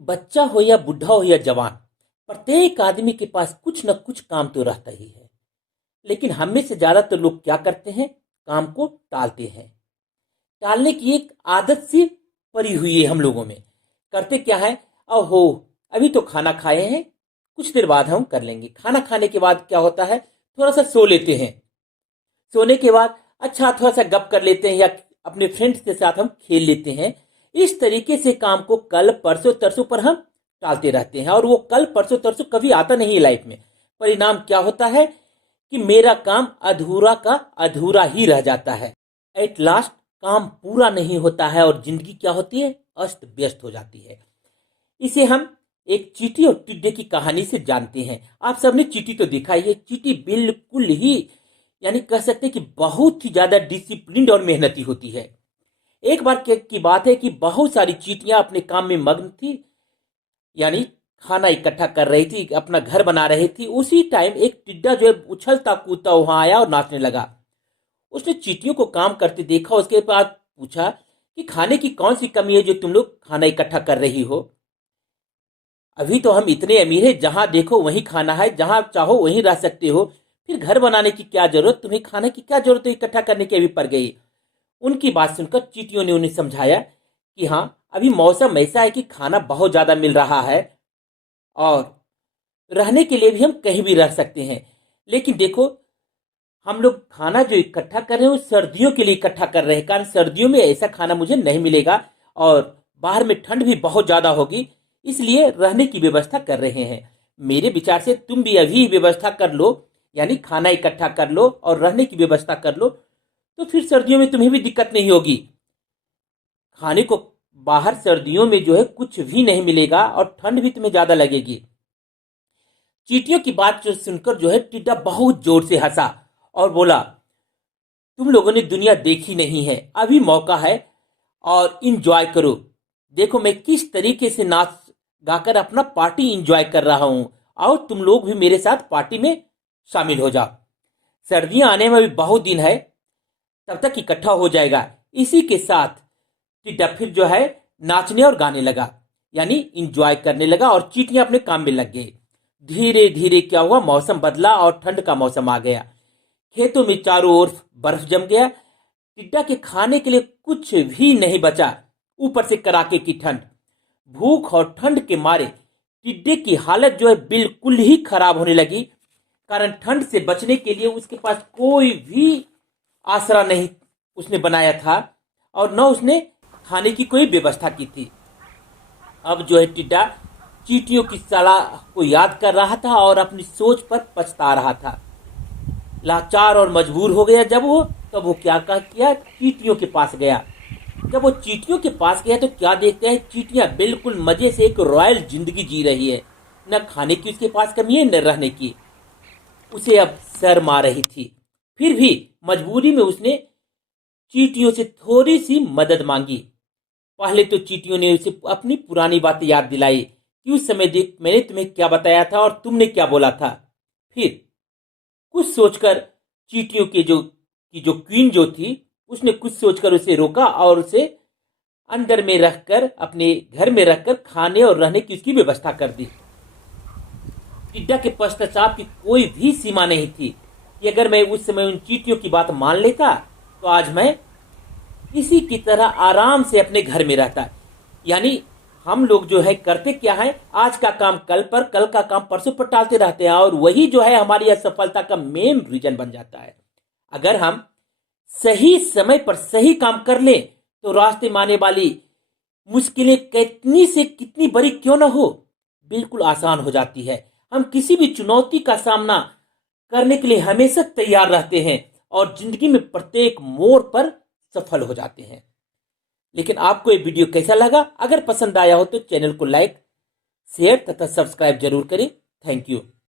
बच्चा हो या बुढ़ा हो या जवान, प्रत्येक आदमी के पास कुछ न कुछ काम तो रहता ही है। लेकिन हम में से ज्यादातर लोग क्या करते हैं? काम को टालते हैं। टालने की एक आदत सी पड़ी हुई है हम लोगों में। करते क्या है? ओहो, अभी तो खाना खाए हैं, कुछ देर बाद हम कर लेंगे। खाना खाने के बाद क्या होता है? थोड़ा सा सो लेते हैं। सोने के बाद अच्छा थोड़ा सा गप कर लेते हैं या अपने फ्रेंड्स के साथ हम खेल लेते हैं। इस तरीके से काम को कल परसों तरसों पर हम टालते रहते हैं और वो कल परसों तरसों कभी आता नहीं है लाइफ में। परिणाम क्या होता है कि मेरा काम अधूरा का अधूरा ही रह जाता है। एट लास्ट काम पूरा नहीं होता है और जिंदगी क्या होती है? अस्त व्यस्त हो जाती है। इसे हम एक चींटी और टिड्डे की कहानी से जानते हैं। आप सबने चींटी तो देखा ही है। चींटी बिल्कुल ही यानी कह सकते हैं कि बहुत ही ज्यादा डिसिप्लिन्ड और मेहनती होती है। एक बार की बात है कि बहुत सारी चींटियां अपने काम में मग्न थी, यानी खाना इकट्ठा कर रही थी, अपना घर बना रही थी। उसी टाइम एक टिड्डा जो है उछलता कूदता वहां आया और नाचने लगा। उसने चींटियों को काम करते देखा, उसके बाद पूछा कि खाने की कौन सी कमी है जो तुम लोग खाना इकट्ठा कर रही हो? अभी तो हम इतने अमीर हैं, जहां देखो वहीं खाना है, जहां चाहो वहीं रह सकते हो, फिर घर बनाने की क्या जरूरत? तुम्हें खाने की क्या जरूरत है? इकट्ठा करने की अभी पड़ गई। उनकी बात सुनकर चींटियों ने उन्हें समझाया कि हाँ, अभी मौसम ऐसा है कि खाना बहुत ज्यादा मिल रहा है और रहने के लिए भी हम कहीं भी रह सकते हैं। लेकिन देखो, हम लोग खाना जो इकट्ठा कर रहे हैं वो सर्दियों के लिए इकट्ठा कर रहे हैं, कारण सर्दियों में ऐसा खाना मुझे नहीं मिलेगा और बाहर में ठंड भी बहुत ज्यादा होगी, इसलिए रहने की व्यवस्था कर रहे हैं। मेरे विचार से तुम भी अभी व्यवस्था कर लो, यानी खाना इकट्ठा कर लो और रहने की व्यवस्था कर लो, तो फिर सर्दियों में तुम्हें भी दिक्कत नहीं होगी। खाने को बाहर सर्दियों में जो है कुछ भी नहीं मिलेगा और ठंड भी तुम्हें ज्यादा लगेगी। चींटियों की बात जो सुनकर जो है टिड्डा बहुत जोर से हंसा और बोला, तुम लोगों ने दुनिया देखी नहीं है, अभी मौका है और इंजॉय करो। देखो मैं किस तरीके से नाच गाकर अपना पार्टी इंजॉय कर रहा हूं। आओ तुम लोग भी मेरे साथ पार्टी में शामिल हो जाओ। सर्दियां आने में भी बहुत दिन है, तब तक इकट्ठा हो जाएगा। इसी के साथ टिड्डा फिर जो है नाचने और गाने लगा, यानी इंजॉय करने लगा और चींटियां अपने काम में लग गई। धीरे धीरे क्या हुआ? मौसम बदला और ठंड का मौसम आ गया। खेतों में चारों ओर बर्फ जम गया। टिड्डा के खाने के लिए कुछ भी नहीं बचा। ऊपर से कड़ाके की ठंड, भूख और ठंड के मारे टिड्डे की हालत जो है बिल्कुल ही खराब होने लगी। कारण ठंड से बचने के लिए उसके पास कोई भी आसरा नहीं उसने बनाया था और न उसने खाने की कोई व्यवस्था की थी। अब जो है टिड्डा चींटियों की सलाह को याद कर रहा था और अपनी सोच पर पछता रहा था। लाचार और मजबूर हो गया जब वो, तब वो क्या किया? चींटियों के पास गया। जब वो चींटियों के पास गया तो क्या देखते हैं? चींटियां बिल्कुल मजे से एक रॉयल जिंदगी जी रही है। न खाने की उसके पास कमी है, न रहने की। उसे अब शर्म आ रही थी, फिर भी मजबूरी में उसने चींटियों से थोड़ी सी मदद मांगी। पहले तो चींटियों ने उसे अपनी पुरानी बात याद दिलाई कि उस समय देख मैंने तुम्हें क्या बताया था और तुमने क्या बोला था। फिर कुछ सोचकर चींटियों के जो क्वीन जो थी, उसने कुछ सोचकर उसे रोका और उसे अंदर में रखकर, अपने घर में रखकर खाने और रहने की उसकी व्यवस्था कर दी। टिड्डा के पश्चाताप की कोई भी सीमा नहीं थी कि अगर मैं उस समय उन चींटियों की बात मान लेता तो आज मैं इसी की तरह आराम से अपने घर में रहता। यानी हम लोग जो है करते क्या है? आज का काम कल पर, कल का काम परसों पर टालते रहते हैं और वही जो है हमारी असफलता का मेन रीजन बन जाता है। अगर हम सही समय पर सही काम कर ले तो रास्ते में आने वाली मुश्किलें कितनी से कितनी बड़ी क्यों ना हो, बिल्कुल आसान हो जाती है। हम किसी भी चुनौती का सामना करने के लिए हमेशा तैयार रहते हैं और जिंदगी में प्रत्येक मोड़ पर सफल हो जाते हैं। लेकिन आपको ये वीडियो कैसा लगा? अगर पसंद आया हो तो चैनल को लाइक, शेयर तथा सब्सक्राइब जरूर करें। Thank you.